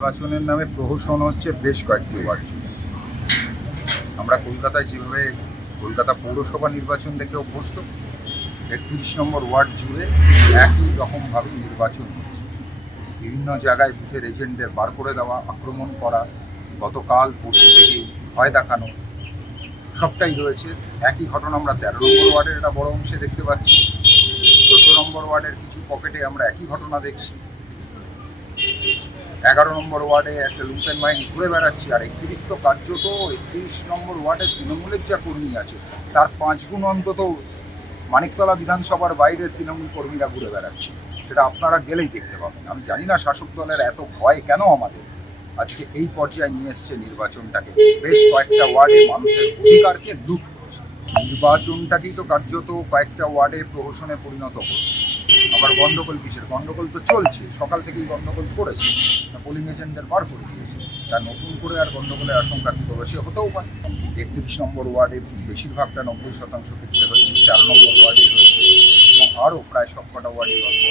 নির্বাচনের নামে প্রহসন হচ্ছে বেশ কয়েকটি ওয়ার্ড। আমরা কলকাতায় যেভাবে কলকাতা পৌরসভা নির্বাচন দেখে অভ্যস্ত, একত্রিশ নম্বর ওয়ার্ড জুড়ে একই রকমভাবে নির্বাচন হচ্ছে। বিভিন্ন জায়গায় বুথের এজেন্টদের বার করে দেওয়া, আক্রমণ করা, গতকাল, পরশু থেকে ভয় দেখানো, সবটাই রয়েছে একই ঘটনা আমরা তেরো নম্বর ওয়ার্ডের একটা বড় অংশে দেখতে পাচ্ছি। চোদ্দ নম্বর ওয়ার্ডের কিছু পকেটে আমরা একই ঘটনা দেখছি। এগারো নম্বর ওয়ার্ডে একটা লুম্পেন বাহিনী ঘুরে বেড়াচ্ছে, আর একত্রিশ তো কার্যত একত্রিশ নম্বর ওয়ার্ডে তৃণমূলের যা কর্মী আছে, তার পাঁচ গুণ অন্তত মানিকতলা বিধানসভার বাইরে তৃণমূল কর্মীরা ঘুরে বেড়াচ্ছে। সেটা আপনারা গেলেই দেখতে পাবেন। আমি জানি না শাসক দলের এত ভয় কেন আমাদের। আজকে এই পর্যায়ে নিয়ে এসছে নির্বাচনটাকে। বেশ কয়েকটা ওয়ার্ডে মানুষের অধিকারকে লুট করছে। নির্বাচনটাকেই তো কার্যত কয়েকটা ওয়ার্ডে প্রহসনে পরিণত করছে। আবার গন্ডগোল কিসের? গন্ডগোল তো চলছে, সকাল থেকেই গন্ডগোল করেছে। পোলিং এজেন্টদের বার করে দিয়েছে। তার নতুন করে আর গন্ডগোলের আশঙ্কা কী করবে? সে হতেও পারে। একত্রিশ নম্বর ওয়ার্ডে বেশিরভাগটা নব্বই শতাংশ ক্ষেত্রে হয়েছে, চার নম্বর ওয়ার্ডে হয়েছে, এবং আরও প্রায় সবকটা ওয়ার্ডে অল্প